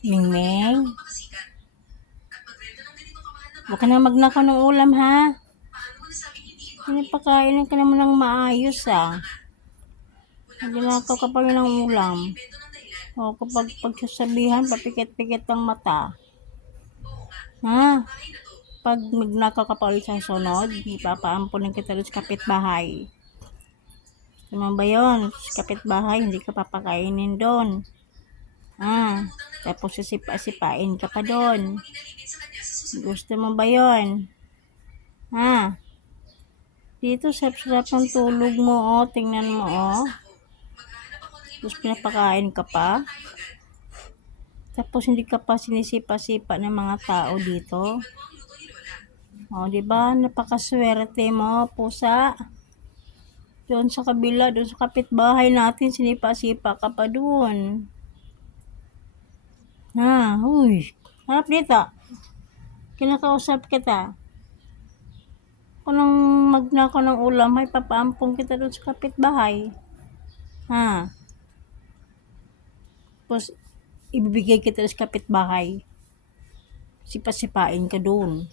Mingming, huwag ka na magnakaw ng ulam ha. Pinapakainin ka naman ng maayos Nagnakaw ka pa rin ng ulam. O kapag pagsasabihan, papikit-pikit ang mata. Ha? Pag magnakaw ka pa ulit sa sunod, ipapaampunin kita ulit sa kapitbahay. Tama ba yun? Sa kapitbahay, hindi ka papakainin doon. Tapos sisipa-sipain ka pa doon. Gusto mo ba yun? Dito, sarap-sarap ng tulog mo, tingnan mo, Tapos pinapakain ka pa. Tapos hindi ka pa sinisipa-sipa ng mga tao dito. Diba? Napakaswerte mo, pusa. Doon sa kabila, doon sa kapitbahay natin, sinipa-sipa ka pa doon. Uy. Harap dito. Kinakausap kita. Kung nang magnakaw ng ulam, ay papaampong kita doon sa kapitbahay. Tapos, ibibigay kita sa kapitbahay. Sipa-sipain ka doon.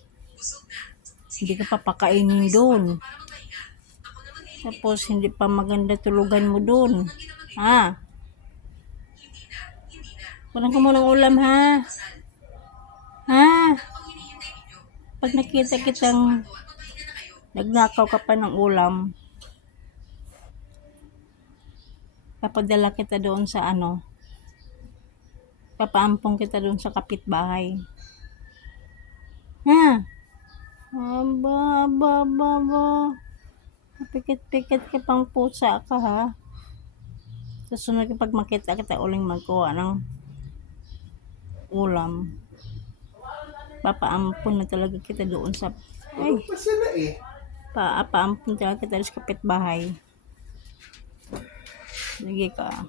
Hindi ka papakainin doon. Tapos, hindi pa maganda tulugan mo doon. Walang ka munang ulam, Pag nakita kitang nagnakaw ka pa ng ulam, papadala kita doon sa papaampong kita doon sa kapitbahay. Aba. Pikit-pikit ka pang pusa ka, Sa sunod kapag makita kita uling magkuha ng ulam, papaampon na talaga kita doon sa papaampon talaga kita sa kapitbahay. Sige ka.